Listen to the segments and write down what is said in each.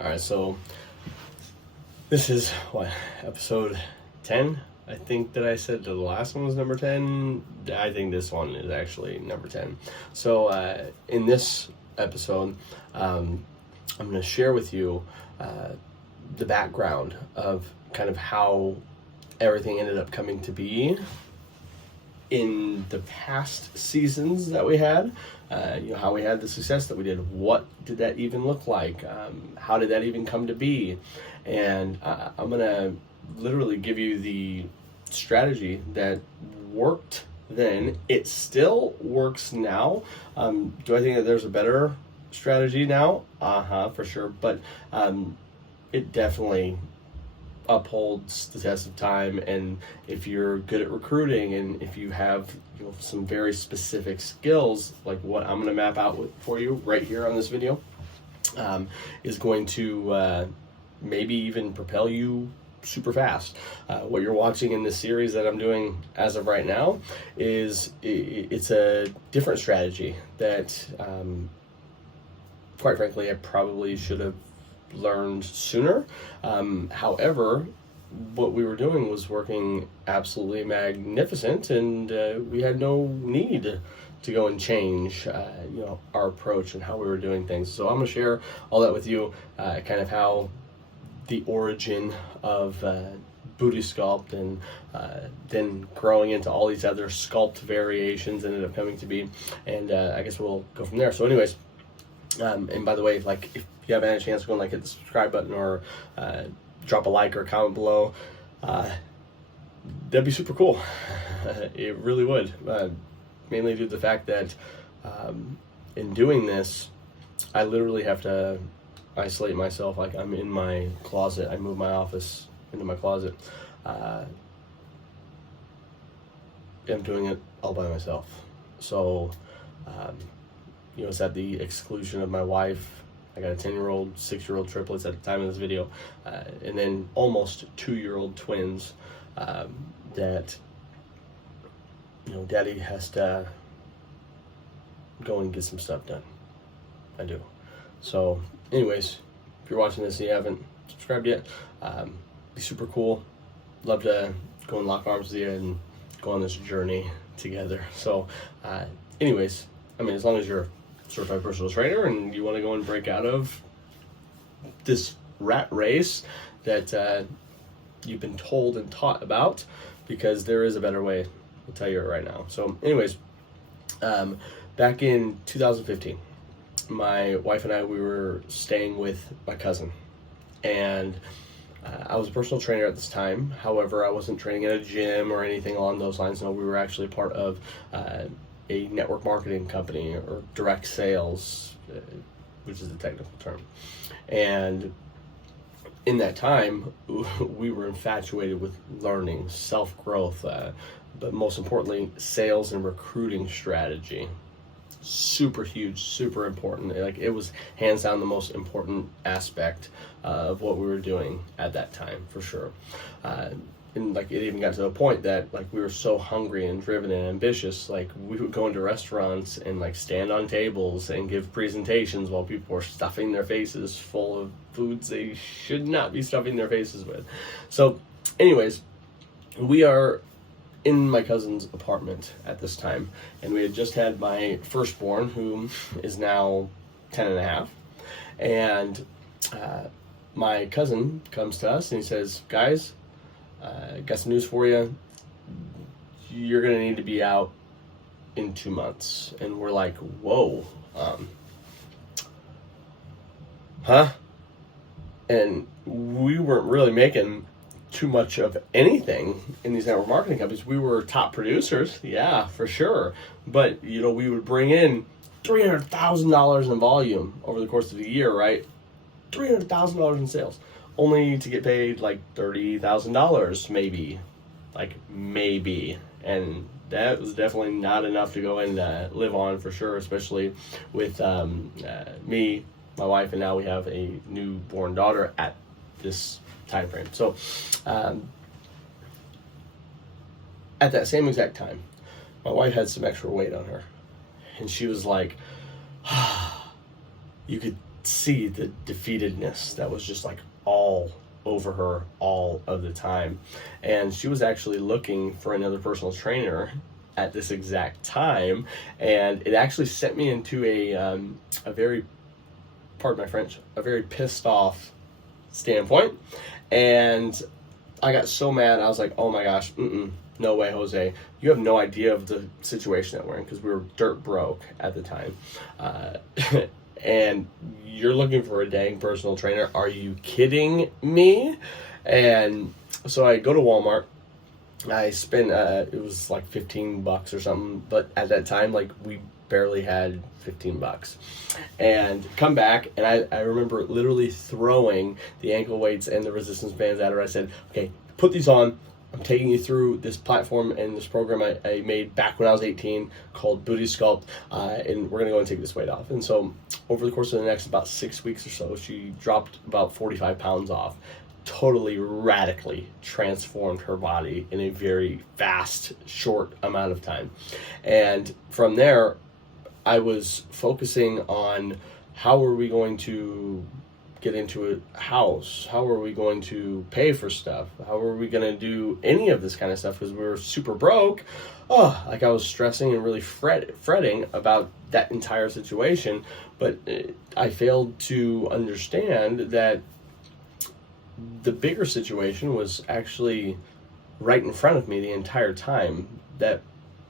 All right, so this is what, episode 10? I think that I said the last one was number 10. I think this one is actually number 10. So in this episode, I'm going to share with you the background of kind of how everything ended up coming to be in the past seasons that we had. How we had the success that we did. What did that even look like? How did that even come to be? And I'm going to literally give you the strategy that worked then. It still works now. Do I think that there's a better strategy now? For sure. But it definitely upholds the test of time. And if you're good at recruiting, and if you have some very specific skills like what I'm going to map out for you right here on this video, is going to maybe even propel you super fast. What you're watching in this series that I'm doing as of right now is it's a different strategy that quite frankly I probably should have learned sooner. However, what we were doing was working absolutely magnificent, and we had no need to go and change our approach and how we were doing things. So I'm going to share all that with you, kind of how the origin of booty sculpt and then growing into all these other sculpt variations ended up coming to be, and I guess we'll go from there. So anyways, and by the way, like, if you haven't had a chance to go and hit the subscribe button or drop a like or a comment below, that'd be super cool. It really would, mainly due to the fact that in doing this, I literally have to isolate myself. Like, I'm in my closet. I moved my office into my closet. I'm doing it all by myself. So it's at the exclusion of my wife. I got a 10-year-old, 6-year-old triplets at the time of this video, and then almost 2-year-old twins that Daddy has to go and get some stuff done. I do. So anyways, if you're watching this and you haven't subscribed yet, be super cool. Love to go and lock arms with you and go on this journey together. So anyways, as long as you're certified personal trainer and you want to go and break out of this rat race that you've been told and taught about, because there is a better way. I'll tell you it right now. So anyways, back in 2015, my wife and I, we were staying with my cousin, and I was a personal trainer at this time. However, I wasn't training at a gym or anything along those lines. No, we were actually part of a network marketing company, or direct sales, which is the technical term. And in that time, we were infatuated with learning, self-growth, but most importantly, sales and recruiting strategy. Super huge, super important. Like, it was hands down the most important aspect of what we were doing at that time, for sure. And like, it even got to the point that like we were so hungry and driven and ambitious, like we would go into restaurants and like stand on tables and give presentations while people were stuffing their faces full of foods they should not be stuffing their faces with. So anyways, we are in my cousin's apartment at this time, and we had just had my firstborn, who is now 10 and a half. And my cousin comes to us and he says, guys, got some news for you. You're going to need to be out in 2 months. And we're like, whoa, huh? And we weren't really making too much of anything in these network marketing companies. We were top producers, yeah, for sure. But, we would bring in $300,000 in volume over the course of the year, right? $300,000 in sales, only to get paid like $30,000, maybe. And that was definitely not enough to go and live on, for sure, especially with me, my wife, and now we have a newborn daughter at this time frame. So at that same exact time, my wife had some extra weight on her, and she was like, you could see the defeatedness that was just like all over her all of the time. And she was actually looking for another personal trainer at this exact time, and it actually sent me into a very, pardon my French, a very pissed off standpoint. And I got so mad. I was like, oh my gosh, no way, Jose. You have no idea of the situation that we're in, because we were dirt broke at the time. And you're looking for a dang personal trainer. Are you kidding me? And so I go to Walmart. I spent, it was like $15 or something. But at that time, like, we barely had $15. And come back, and I remember literally throwing the ankle weights and the resistance bands at her. I said, okay, put these on. I'm taking you through this platform and this program I made back when I was 18 called Booty Sculpt, and we're going to go and take this weight off. And so over the course of the next about 6 weeks or so, she dropped about 45 pounds off, totally radically transformed her body in a very fast, short amount of time. And from there, I was focusing on how are we going to get into a house? How are we going to pay for stuff? How are we going to do any of this kind of stuff? Because we were super broke. Like I was stressing and really fretting about that entire situation. But I failed to understand that the bigger situation was actually right in front of me the entire time, that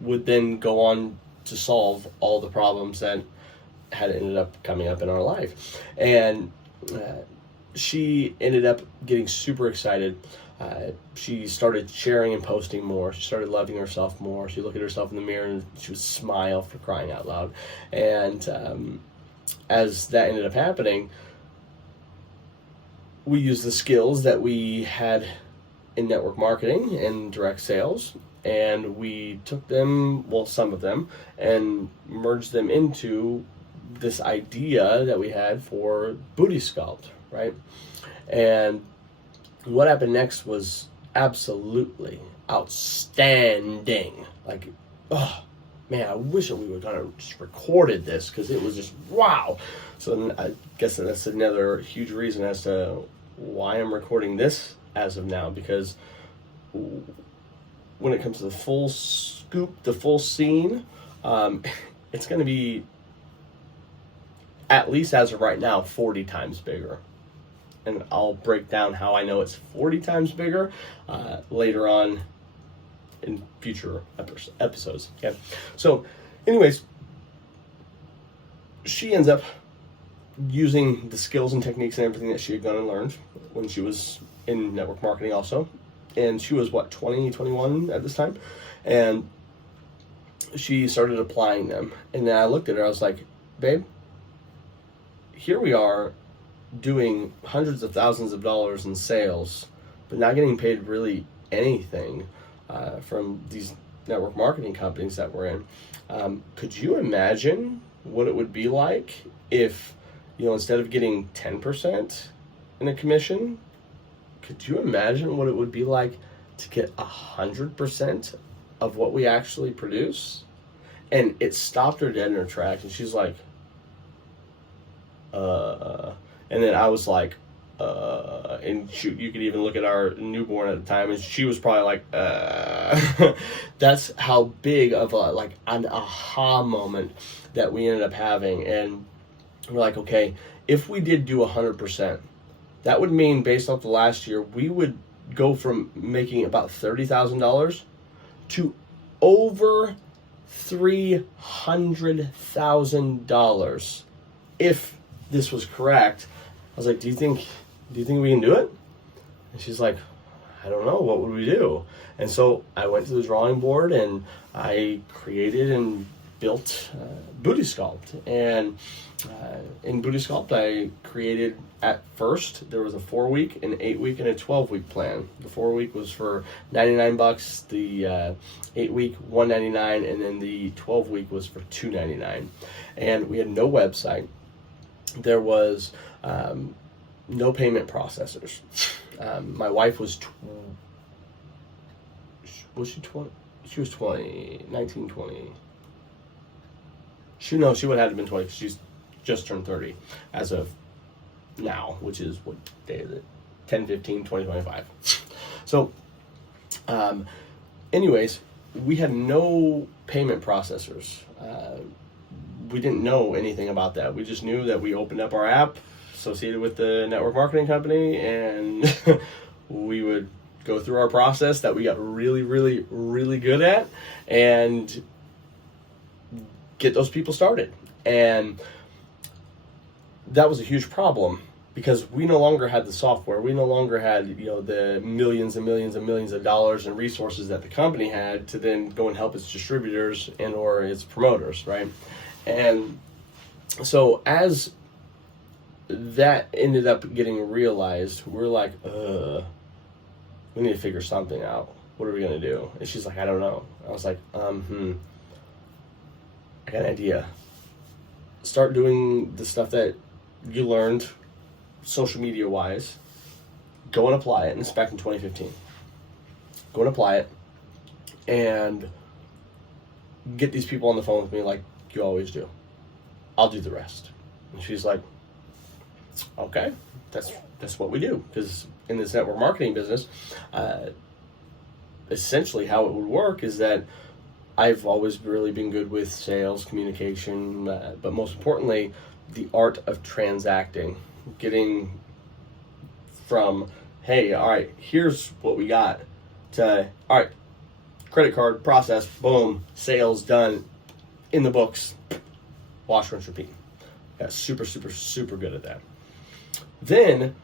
would then go on to solve all the problems that had ended up coming up in our life. And she ended up getting super excited. She started sharing and posting more. She started loving herself more. She looked at herself in the mirror and she would smile, for crying out loud. And as that ended up happening, we used the skills that we had in network marketing and direct sales, and we took them, well, some of them, and merged them into this idea that we had for Booty Sculpt, right? And what happened next was absolutely outstanding. Like, oh man, I wish that we would kind of just recorded this, because it was just wow. So I guess that's another huge reason as to why I'm recording this as of now, because when it comes to the full scoop, the full scene, it's going to be, at least as of right now, 40 times bigger. And I'll break down how I know it's 40 times bigger later on in future episodes. Okay. So anyways, she ends up using the skills and techniques and everything that she had gone and learned when she was in network marketing also. And she was, 20, 21 at this time? And she started applying them. And then I looked at her, I was like, babe, here we are doing hundreds of thousands of dollars in sales, but not getting paid really anything from these network marketing companies that we're in. Could you imagine what it would be like if, instead of getting 10% in a commission, could you imagine what it would be like to get 100% of what we actually produce? And it stopped her dead in her tracks, and she's like, and then I was like, and you could even look at our newborn at the time, and she was probably like, That's how big of an aha moment that we ended up having. And we're like, okay, if we did do 100%, that would mean, based off the last year, we would go from making about $30,000 to over $300,000 if this was correct. I was like, do you think we can do it? And she's like, I don't know, what would we do? And so I went to the drawing board and I created and built Booty Sculpt. And in Booty Sculpt, I created, at first, there was a 4-week, an 8-week, and a 12-week plan. The 4-week was for $99, the 8-week $199, and then the 12-week was for $299. And we had no website. There was no payment processors. My wife was she 20? She was 20, 19, 20. She would have had to been 20 because she's just turned 30 as of now, which is, what day is it? 10/15/2025. So, anyways, we had no payment processors. We didn't know anything about that. We just knew that we opened up our app associated with the network marketing company, and we would go through our process that we got really, really, really good at, and get those people started. And that was a huge problem, because we no longer had the software. We no longer had, the millions and millions and millions of dollars and resources that the company had to then go and help its distributors and or its promoters, right? And so as that ended up getting realized, we're like, we need to figure something out. What are we going to do? And she's like, I don't know. I was like, I got an idea. Start doing the stuff that you learned social media wise. Go and apply it. And it's back in 2015. Go and apply it and get these people on the phone with me like you always do. I'll do the rest. And she's like, okay, that's what we do. Because in this network marketing business, essentially how it would work is that I've always really been good with sales, communication, but most importantly, the art of transacting. Getting from, hey, all right, here's what we got, to, all right, credit card, process, boom, sales done, in the books, wash, rinse, repeat. Got super, super, super good at that. Then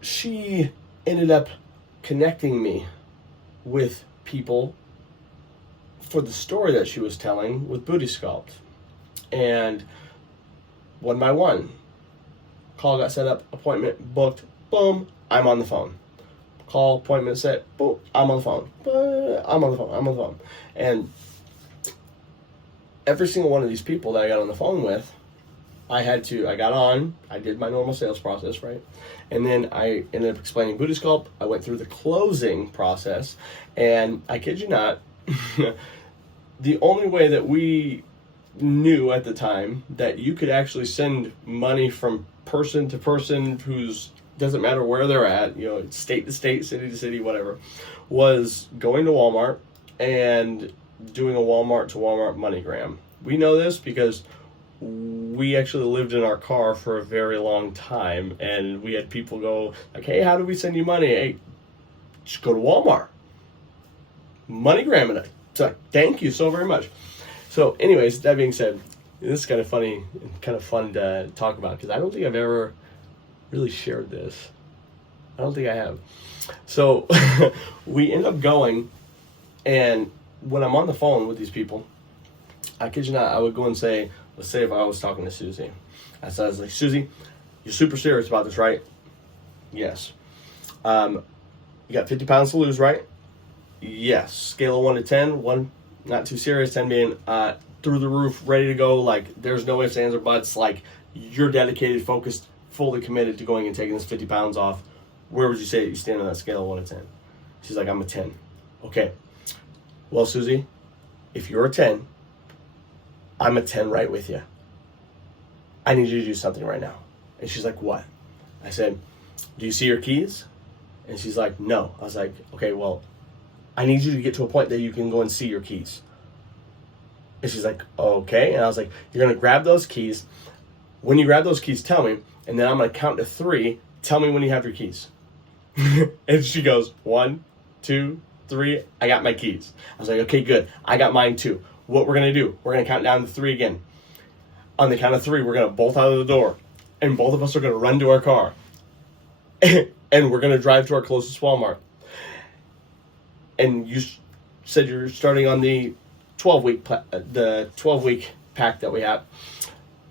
she ended up connecting me with people for the story that she was telling with Booty Sculpt. And one by one, call got set up, appointment booked, boom, I'm on the phone. Call, appointment set, boom, I'm on the phone. I'm on the phone. And every single one of these people that I got on the phone with, I got on, I did my normal sales process, right? And then I ended up explaining Booty Sculpt. I went through the closing process, and I kid you not, the only way that we knew at the time that you could actually send money from person to person who's, doesn't matter where they're at, state to state, city to city, whatever, was going to Walmart and doing a Walmart to Walmart MoneyGram. We know this because we actually lived in our car for a very long time, and we had people go like, hey, how do we send you money? Hey, just go to Walmart. MoneyGram it. It's like, thank you so very much. So anyways, that being said, this is kind of funny and kind of fun to talk about, because I don't think I've ever really shared this. I don't think I have. So we end up going, and when I'm on the phone with these people, I kid you not, I would go and say, let's say if I was talking to Susie. I was like, Susie, you're super serious about this, right? Yes. You got 50 pounds to lose, right? Yes. Scale of 1 to 10, 1 not too serious, 10 being through the roof, ready to go, like there's no ifs, ands, or buts, like you're dedicated, focused, fully committed to going and taking this 50 pounds off. Where would you say you stand on that scale of 1 to 10? She's like, I'm a 10. Okay. Well, Susie, if you're a 10, I'm a 10 right with you. I need you to do something right now. And she's like, what? I said, do you see your keys? And she's like, no. I was like, okay, well, I need you to get to a point that you can go and see your keys. And she's like, okay. And I was like, you're going to grab those keys. When you grab those keys, tell me. And then I'm going to count to 3. Tell me when you have your keys. And she goes, 1, 2, 3. I got my keys. I was like, okay, good. I got mine too. What we're going to do, we're going to count down to 3 again. On the count of 3, we're going to bolt out of the door. And both of us are going to run to our car. And we're going to drive to our closest Walmart. And you said you're starting on the 12-week pack that we have.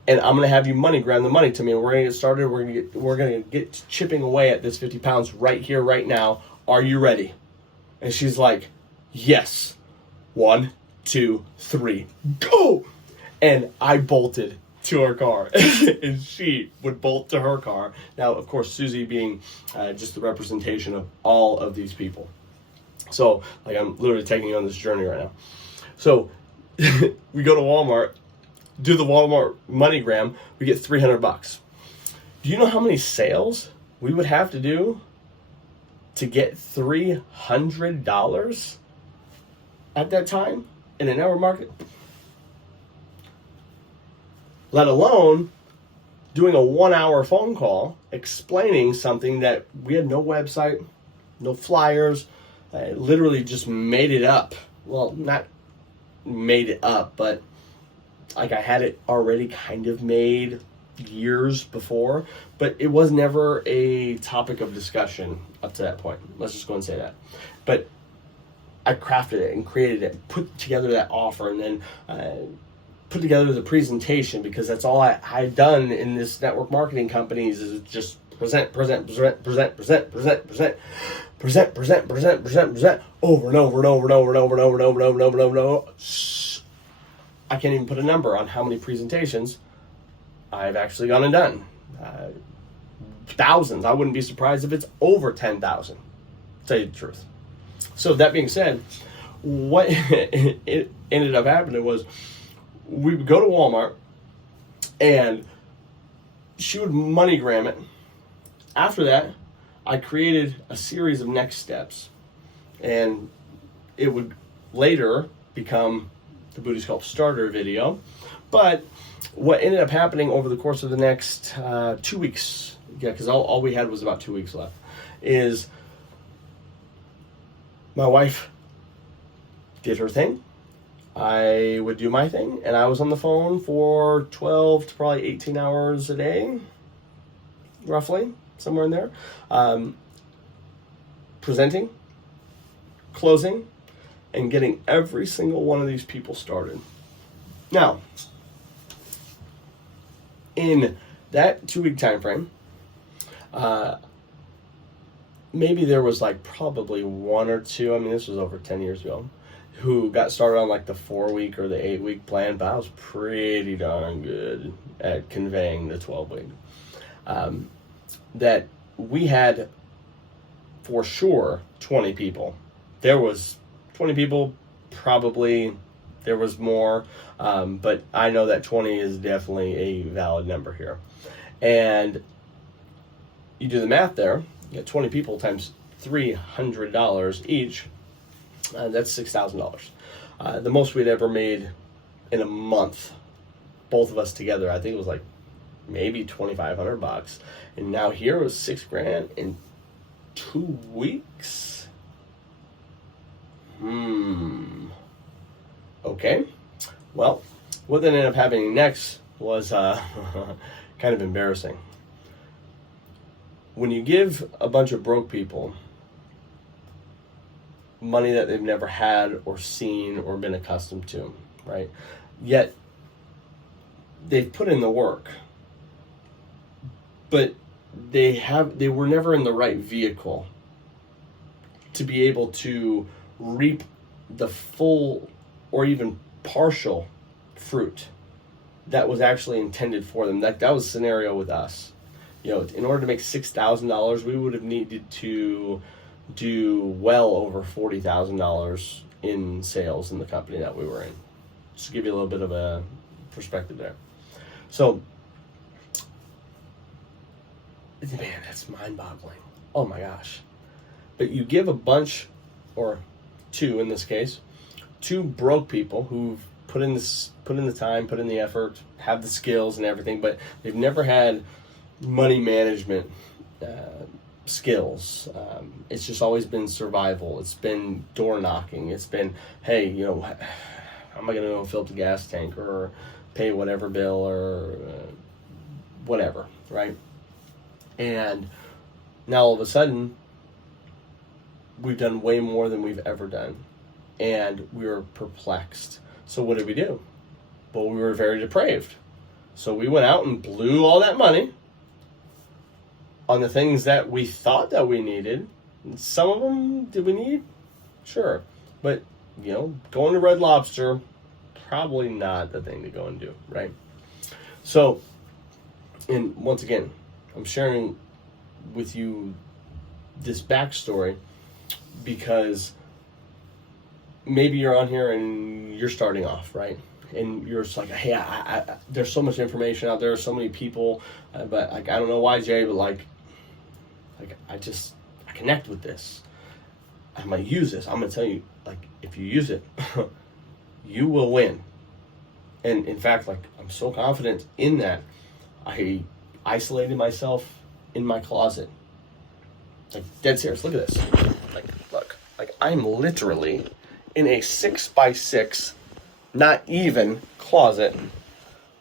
And I'm going to have you MoneyGram the money to me. And we're going to get started. We're going to get chipping away at this 50 pounds right here, right now. Are you ready? And she's like, yes. 1, 2, 3, go! And I bolted to her car, and she would bolt to her car. Now, of course, Susie being just the representation of all of these people. So, like, I'm literally taking you on this journey right now. So, we go to Walmart, do the Walmart MoneyGram, we get $300. Do you know how many sales we would have to do to get $300 at that time in an network market? Let alone doing a 1-hour phone call explaining something that we had no website, no flyers, literally just made it up. Well, not made it up, but like I had it already kind of made years before, but it was never a topic of discussion up to that point. Let's just go and say that. But I crafted it and created it, put together that offer, and then put together the presentation, because that's all I'd done in this network marketing companies is just present, over and over. I can't even put a number on how many presentations I've actually gone and done. Thousands. I wouldn't be surprised if it's over 10,000, to tell you the truth. So that being said, what it ended up happening was we would go to Walmart and she would MoneyGram it. After that, I created a series of next steps, and it would later become the Booty Sculpt starter video. But what ended up happening over the course of the next 2 weeks, because all we had was about 2 weeks left, is my wife did her thing. I would do my thing, and I was on the phone for 12 to probably 18 hours a day, roughly, somewhere in there, presenting, closing, and getting every single one of these people started. Now, in that 2-week time frame, maybe there was like probably one or two, I mean, this was over 10 years ago, who got started on like the 4-week or the 8-week plan, but I was pretty darn good at conveying the 12-week. That we had for sure 20 people. There was 20 people, probably there was more, but I know that 20 is definitely a valid number here. And you do the math there, you get 20 people times $300 each, that's $6,000. The most we'd ever made in a month, both of us together, I think it was like maybe $2,500. And now here was $6,000 in 2 weeks. Okay. Well, what then ended up happening next was kind of embarrassing. When you give a bunch of broke people money that they've never had or seen or been accustomed to, right? Yet they've put in the work, but they were never in the right vehicle to be able to reap the full or even partial fruit that was actually intended for them. That was the scenario with us. You know, in order to make $6,000, we would have needed to do well over $40,000 in sales in the company that we were in. Just to give you a little bit of a perspective there. So, man, that's mind-boggling. Oh my gosh. But you give a bunch, or two in this case, two broke people who've put in the time, put in the effort, have the skills and everything, but they've never had money management skills. It's just always been survival. It's been door knocking. It's been, hey, you know, how am I going to go fill up the gas tank or pay whatever bill or whatever, right? And now all of a sudden, we've done way more than we've ever done. And we were perplexed. So what did we do? Well, we were very depraved. So we went out and blew all that money on the things that we thought that we needed. Some of them, did we need? Sure. But, you know, going to Red Lobster, probably not the thing to go and do, right? So, and once again, I'm sharing with you this backstory because maybe you're on here and you're starting off, right? and you're just like, hey, there's so much information out there, so many people, but like, I don't know why, Jay, but like I connect with this. I'm gonna use this. I'm gonna tell you, like, if you use it, you will win. And in fact, like, I'm so confident in that, I isolated myself in my closet. Like, dead serious. Look at this. Like, look. Like, I'm literally in a 6x6, not even closet,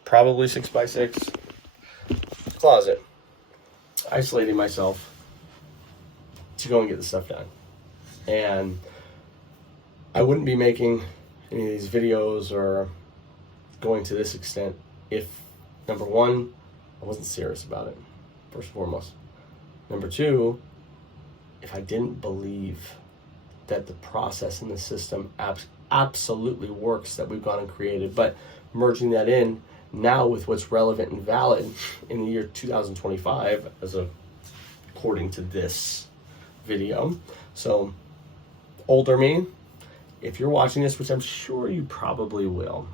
probably 6x6 closet, isolating myself to go and get the stuff done. And I wouldn't be making any of these videos or going to this extent if, number one, I wasn't serious about it, first and foremost. Number two, if I didn't believe that the process and the system absolutely works that we've gone and created, but merging that in now with what's relevant and valid in the year 2025, according to this video. So, older me, if you're watching this, which I'm sure you probably will,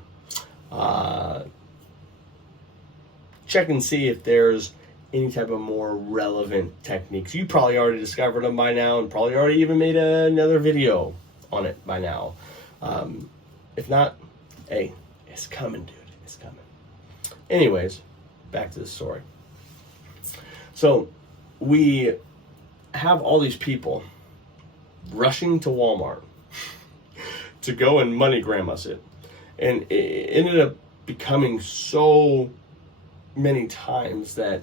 check and see if there's any type of more relevant techniques. You probably already discovered them by now and probably already even made another video on it by now. If not, hey, it's coming, dude. It's coming. Anyways, back to the story. So we have all these people rushing to Walmart to go and MoneyGram us it. And it ended up becoming so many times that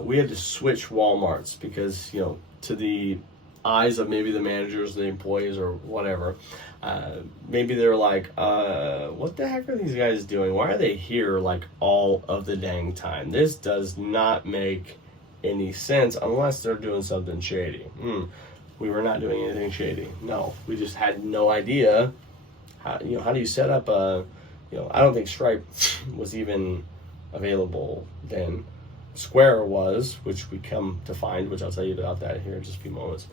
we had to switch Walmarts because, to the eyes of maybe the managers, the employees, or whatever, maybe they're like, what the heck are these guys doing? Why are they here like all of the dang time? This does not make any sense unless they're doing something shady. We were not doing anything shady. No, we just had no idea how do you set up I don't think Stripe was even available then. Square was, which we come to find, which I'll tell you about that here in just a few moments.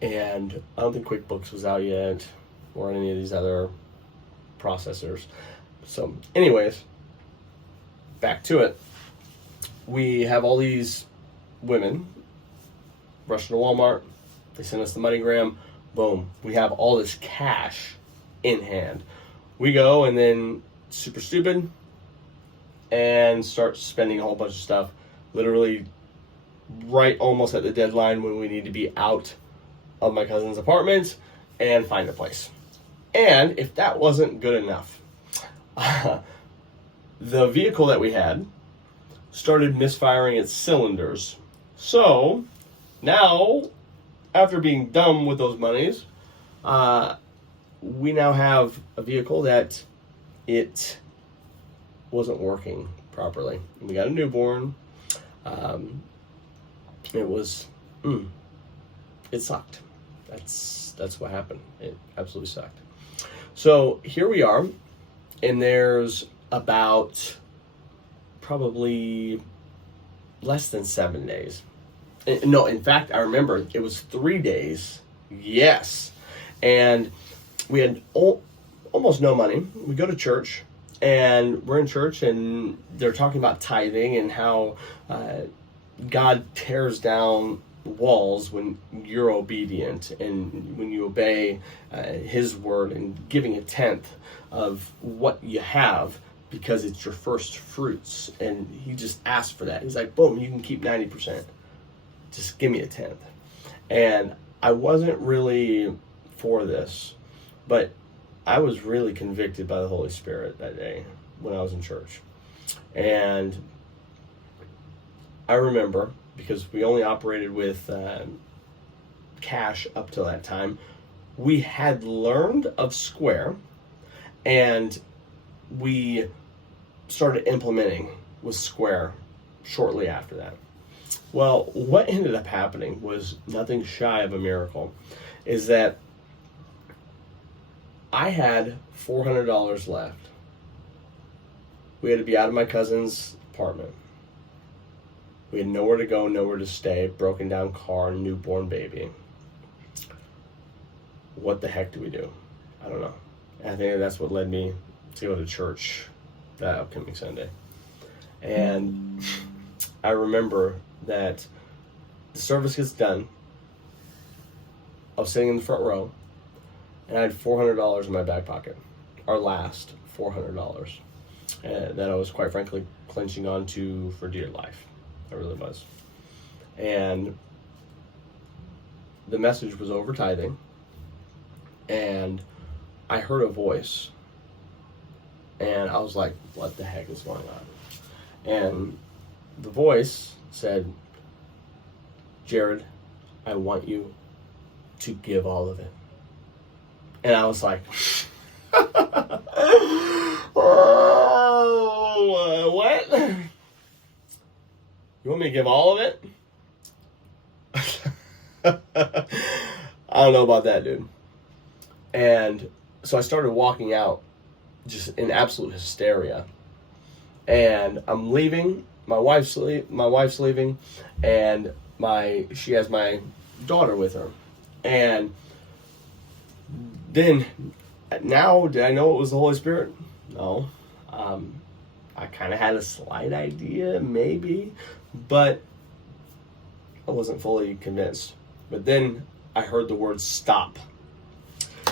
And I don't think QuickBooks was out yet, or any of these other processors. So anyways, back to it. We have all these women rushing to Walmart. They send us the MoneyGram. Boom. We have all this cash in hand. We go and then, super stupid, and start spending a whole bunch of stuff, literally right almost at the deadline when we need to be out of my cousin's apartment and find a place. And if that wasn't good enough, the vehicle that we had started misfiring its cylinders. So now, after being done with those monies, we now have a vehicle that it wasn't working properly. We got a newborn. It sucked. That's what happened. It absolutely sucked. So here we are, and there's about probably less than 7 days. No, in fact, I remember it was 3 days. Yes. And we had almost no money. We go to church, and we're in church, and they're talking about tithing and how God tears down walls when you're obedient and when you obey His word and giving a tenth of what you have because it's your first fruits. And He just asked for that. He's like, boom, you can keep 90%. Just give me a tenth. And I wasn't really for this, but I was really convicted by the Holy Spirit that day when I was in church. And I remember, because we only operated with cash up till that time, we had learned of Square, and we started implementing with Square shortly after that. Well, what ended up happening was nothing shy of a miracle, is that I had $400 left. We had to be out of my cousin's apartment. We had nowhere to go, nowhere to stay, broken down car, newborn baby. What the heck do we do? I don't know. And I think that's what led me to go to church that upcoming Sunday. And I remember that the service gets done. I was sitting in the front row, and I had $400 in my back pocket. Our last $400. That I was, quite frankly, clenching onto for dear life. I really was. And the message was over tithing, and I heard a voice, and I was like, what the heck is going on? And the voice said, Jared, I want you to give all of it. And I was like, what? You want me to give all of it? I don't know about that, dude. And so I started walking out just in absolute hysteria. And I'm leaving. My wife's leaving, and she has my daughter with her. And then, now, did I know it was the Holy Spirit? No. I kind of had a slight idea, maybe, but I wasn't fully convinced. But then I heard the word stop.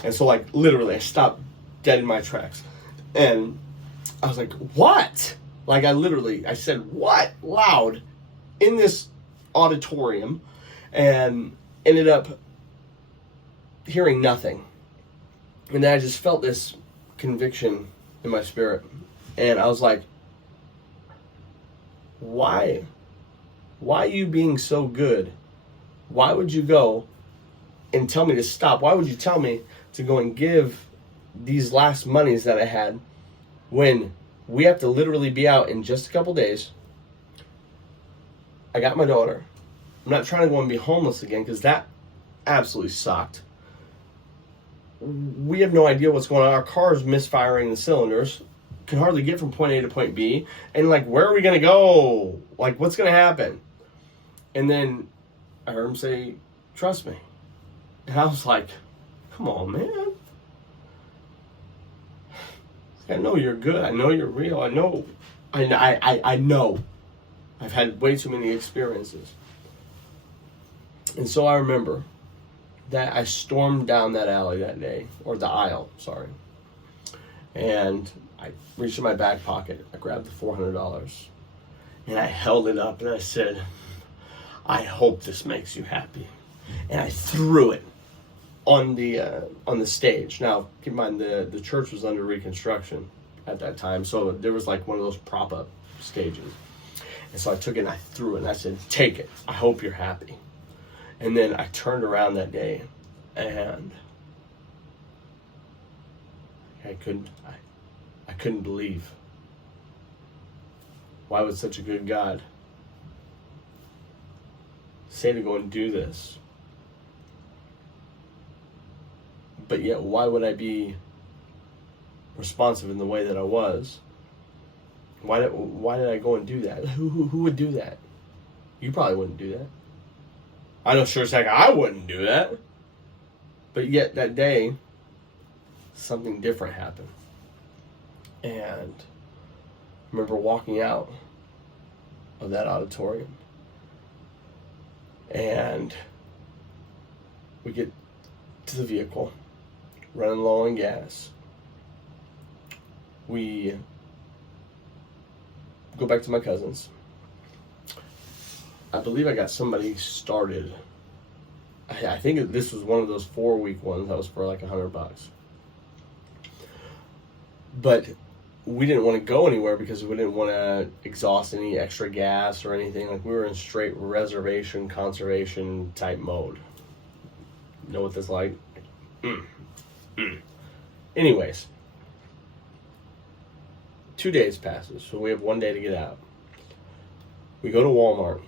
And so, like, literally, I stopped dead in my tracks. And I was like, what? Like, I said, what? Loud in this auditorium, and ended up hearing nothing. And then I just felt this conviction in my spirit. And I was like, why? Why you being so good? Why would you go and tell me to stop? Why would you tell me to go and give these last monies that I had when we have to literally be out in just a couple days? I got my daughter. I'm not trying to go and be homeless again, because that absolutely sucked. We have no idea what's going on. Our car's misfiring the cylinders. Can hardly get from point A to point B. And like, where are we going to go? Like, what's going to happen? And then I heard him say, trust me. And I was like, come on, man. I know you're good. I know you're real. I know. I know. I've had way too many experiences. And so I remember that I stormed down that alley that day, or the aisle, sorry. And I reached in my back pocket. I grabbed the $400, and I held it up, and I said, I hope this makes you happy. And I threw it on the stage. Now, keep in mind, the church was under reconstruction at that time, so there was like one of those prop-up stages. And so I took it and I threw it, and I said, take it. I hope you're happy. And then I turned around that day, and I couldn't believe. Why would such a good God say to go and do this? But yet, why would I be responsive in the way that I was? Why did I go and do that? Who would do that? You probably wouldn't do that. I know sure as heck I wouldn't do that. But yet that day, something different happened. And I remember walking out of that auditorium, and we get to the vehicle, running low on gas. We go back to my cousin's. I believe I got somebody started. I think this was one of those 4-week ones that was for like $100. But we didn't want to go anywhere because we didn't want to exhaust any extra gas or anything. Like, we were in straight reservation conservation type mode. You know what that's like? Anyways, 2 days passes, so we have 1 day to get out. We go to Walmart,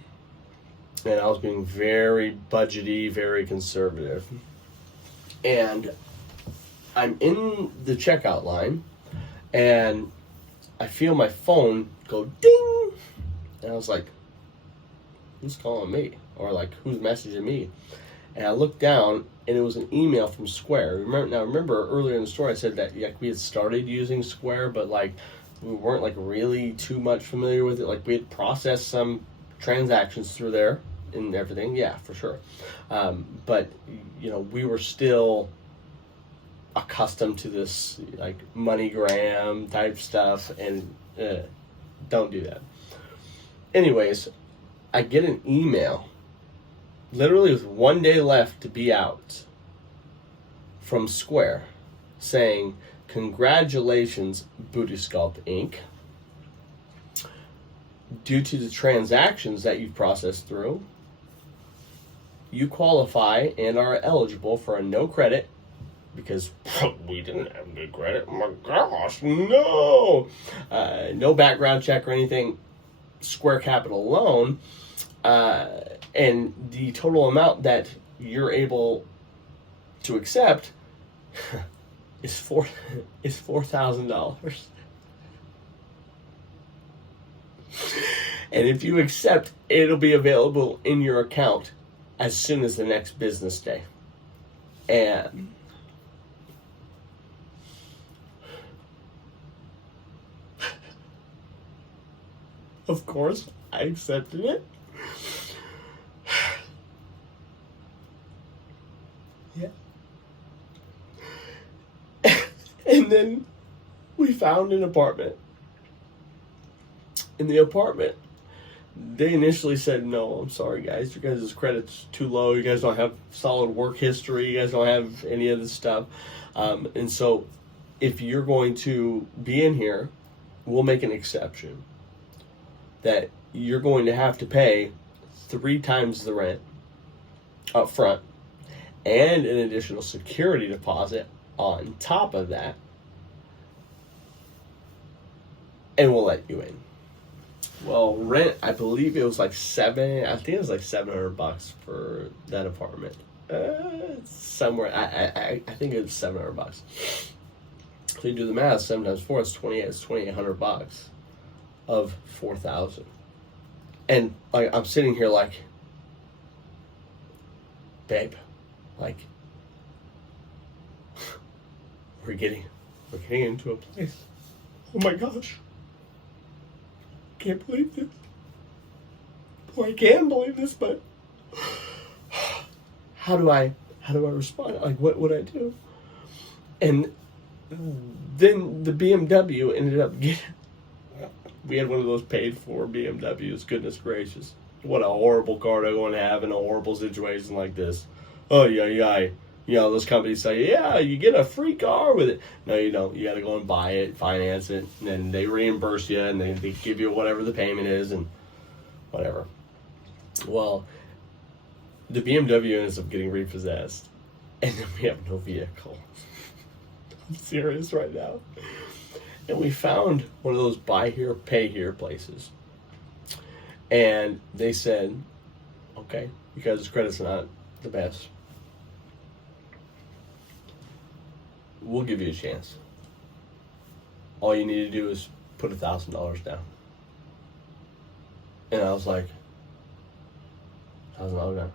and I was being very budgety, very conservative. And I'm in the checkout line, and I feel my phone go ding, and I was like, who's calling me? Or like, who's messaging me? And I looked down, and it was an email from Square. Remember earlier in the story I said that we had started using Square, but like we weren't like really too much familiar with it. Like we had processed some transactions through there and everything. Yeah, for sure. But we were still accustomed to this like MoneyGram type stuff, and don't do that. Anyways, I get an email literally with 1 day left to be out from Square saying, "Congratulations, Booty Sculpt Inc. Due to the transactions that you've processed through, you qualify and are eligible for a no credit," because we didn't have good credit. Oh my gosh, no! No background check or anything. Square Capital loan, and the total amount that you're able to accept is $4,000. And if you accept, it'll be available in your account as soon as the next business day. And of course, I accepted it. Yeah. And then we found an apartment. In the apartment, they initially said, "No, I'm sorry, guys. Your guys' credit's too low. You guys don't have solid work history. You guys don't have any of this stuff. And so if you're going to be in here, we'll make an exception that you're going to have to pay 3 times the rent up front and an additional security deposit on top of that, and we'll let you in." Well, rent, I believe it was like $700 for that apartment. Somewhere, I think it was $700. So you do the math, 7 times 4, it's $2,800 of $4,000. And like I'm sitting here like, babe, like we're getting into a place. Oh my gosh. Can't believe this. Well, I can believe this, but how do I respond? Like, what would I do? And then the BMW ended up getting. We had one of those paid for BMWs. Goodness gracious, what a horrible car to go and have in a horrible situation like this. Oh yeah. Those companies say, "Yeah, you get a free car with it." No, you don't. You got to go and buy it, finance it, and then they reimburse you, and they give you whatever the payment is, and whatever. Well, the BMW ends up getting repossessed, and then we have no vehicle. I'm serious right now. And we found one of those buy here, pay here places. And they said, "Okay, because credit's not the best, we'll give you a chance. All you need to do is put $1,000 down." And I was like, $1,000 down?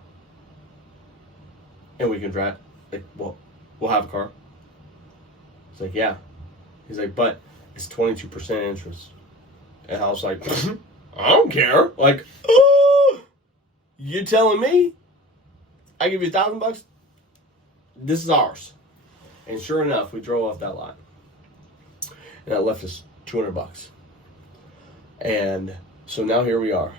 And we can drive, like, well, we'll have a car. It's like, yeah. He's like, but it's 22% interest. And I was like, I don't care. Like, oh, you telling me I give you $1,000? This is ours. And sure enough, we drove off that lot. And that left us $200. And so now here we are.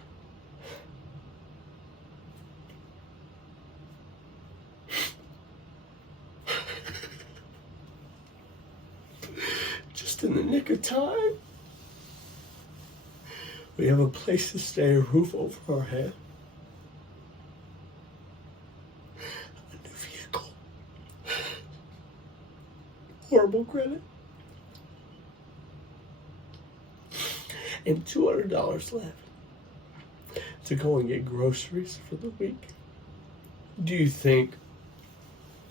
Just in the nick of time. We have a place to stay, a roof over our head. A new vehicle. Horrible credit. And $200 left to go and get groceries for the week. Do you think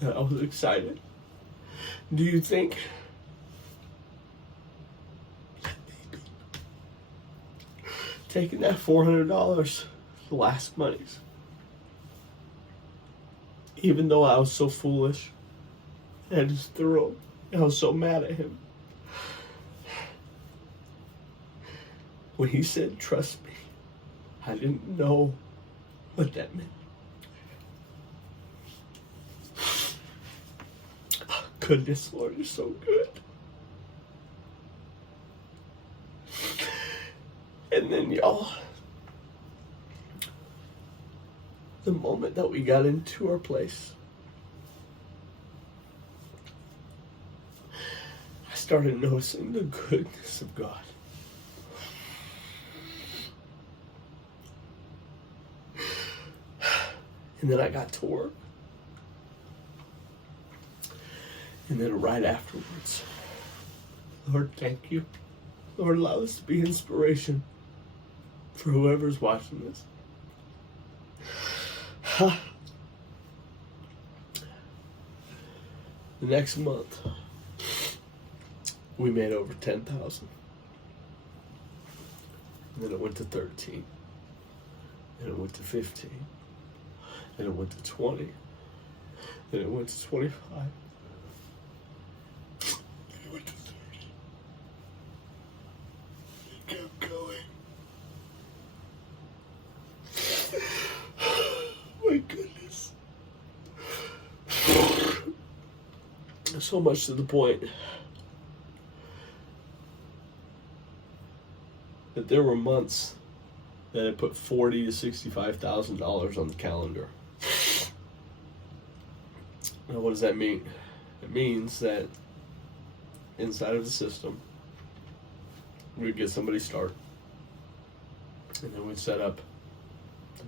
that I was excited? Do you think that maybe taking that $400, the last monies, even though I was so foolish, I just threw him. I was so mad at him. When he said, "Trust me," I didn't know what that meant. Goodness, Lord, you're so good. And then, y'all, the moment that we got into our place, I started noticing the goodness of God. And then I got to work. And then right afterwards, Lord, thank you. Lord, allow us to be inspiration for whoever's watching this. The next month, we made over 10,000. And then it went to 13. And it went to 15. And it went to 20. Then it went to 25. And it went to 30. It kept going. My goodness. So much to the point that there were months that I put $40,000 to $65,000 on the calendar. Now, what does that mean? It means that inside of the system, we'd get somebody start, and then we'd set up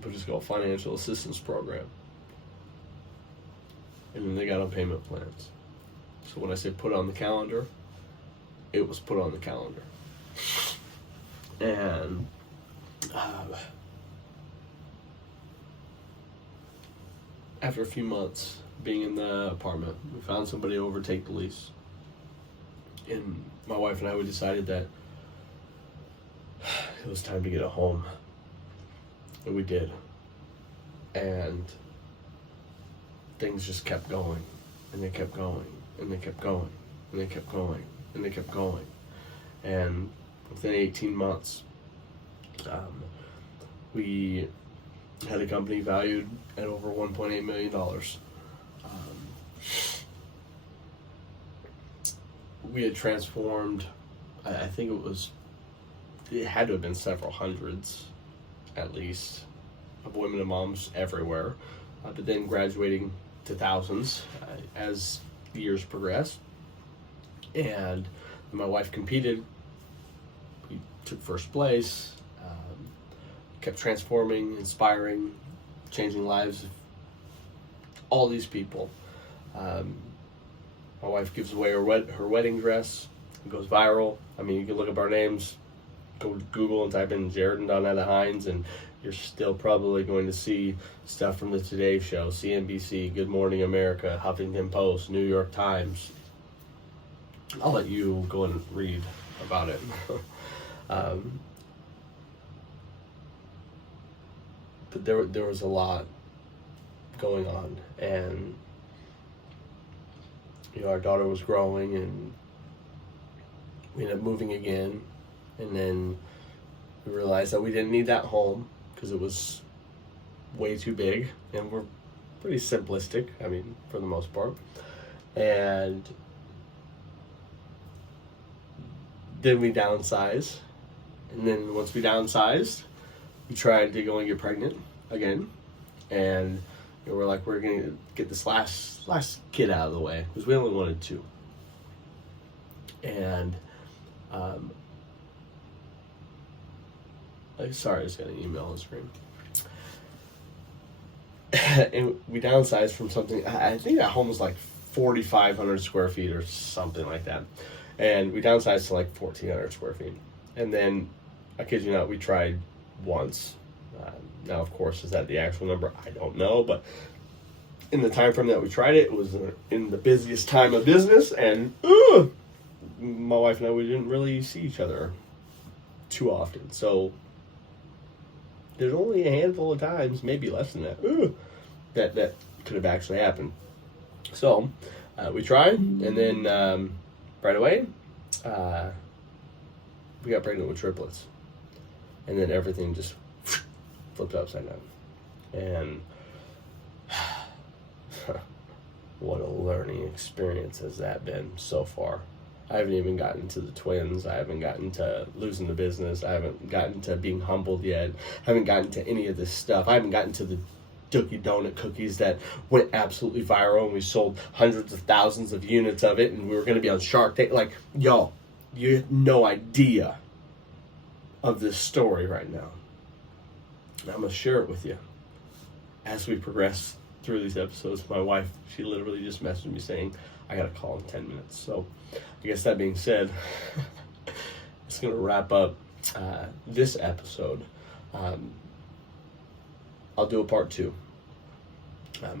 what is called financial assistance program, and then they got on payment plans. So when I say put on the calendar, it was put on the calendar. And after a few months being in the apartment, we found somebody to overtake the lease. And my wife and I, we decided that it was time to get a home. And we did. And things just kept going. And they kept going. And they kept going. And they kept going. And they kept going. And within 18 months, we had a company valued at over $1.8 million. We had transformed, I think it had to have been several hundreds, at least, of women and moms everywhere, but then graduating to thousands as the years progressed. And my wife competed. We took first place, kept transforming, inspiring, changing lives of all these people. My wife gives away her wedding dress. It goes viral. I mean, you can look up our names, go to Google and type in Jared and Donetta Hines, and you're still probably going to see stuff from the Today Show, CNBC, Good Morning America, Huffington Post, New York Times. I'll let you go and read about it. But there was a lot going on, and our daughter was growing, and we ended up moving again, and then we realized that we didn't need that home because it was way too big, and we're pretty simplistic, I mean, for the most part. And then we downsized, and then once we downsized, we tried to go and get pregnant again, and we're like, we're gonna get this last kid out of the way because we only wanted two. And sorry, I just got an email on the screen. And we downsized from something. I think that home was like 4,500 square feet or something like that, and we downsized to like 1,400 square feet. And then, I kid you not, we tried once. Now, of course, is that the actual number? I don't know, but in the time frame that we tried it, it was in the busiest time of business, and my wife and I, we didn't really see each other too often. So there's only a handful of times, maybe less than that, that could have actually happened. So we tried, and then right away we got pregnant with triplets, and then everything just flipped upside down. And what a learning experience has that been so far. I haven't even gotten to the twins. I haven't gotten to losing the business. I haven't gotten to being humbled yet. I haven't gotten to any of this stuff. I haven't gotten to the Dookie Donut cookies that went absolutely viral, and we sold hundreds of thousands of units of it, and we were going to be on Shark Tank. Like, y'all, you have no idea of this story right now. And I'm going to share it with you as we progress through these episodes. My wife, she literally just messaged me saying, I got a call in 10 minutes. So I guess that being said, it's going to wrap up this episode. I'll do a part 2.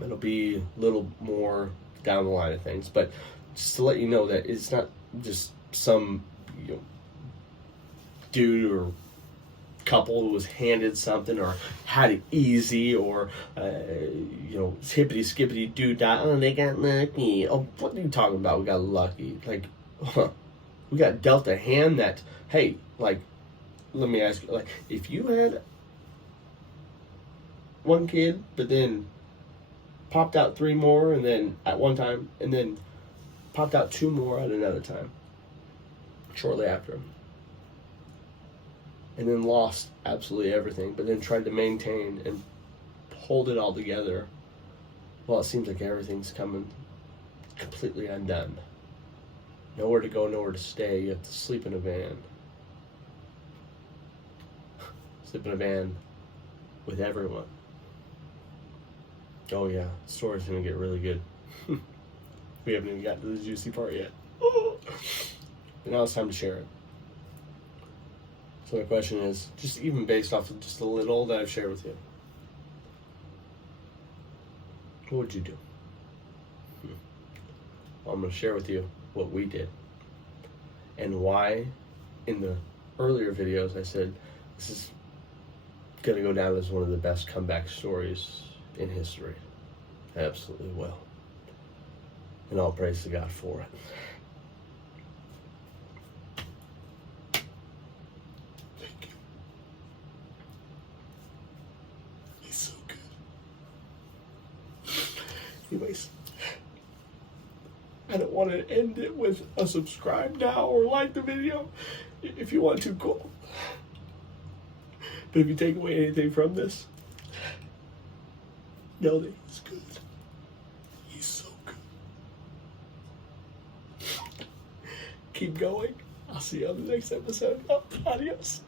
It'll be a little more down the line of things, but just to let you know that it's not just some dude or couple who was handed something or had it easy or hippity skippity doo dah. Oh, they got lucky. Oh, what are you talking about? We got lucky. Like, we got dealt a hand that, hey, like, let me ask you, like, if you had one kid, but then popped out 3 more, and then at one time, and then popped out 2 more at another time, shortly after, and then lost absolutely everything, but then tried to maintain and hold it all together. Well, it seems like everything's coming completely undone. Nowhere to go, nowhere to stay. You have to sleep in a van. Sleep in a van with everyone. Oh yeah, the story's gonna get really good. We haven't even gotten to the juicy part yet. But now it's time to share it. So my question is, just even based off of just a little that I've shared with you, what would you do? Well, I'm going to share with you what we did and why in the earlier videos I said this is going to go down as one of the best comeback stories in history. I absolutely will. And all praise to God for it. Anyways, I don't want to end it with a subscribe now or like the video. If you want to, cool. But if you take away anything from this, know that he's good. He's so good. Keep going. I'll see you on the next episode. Adios.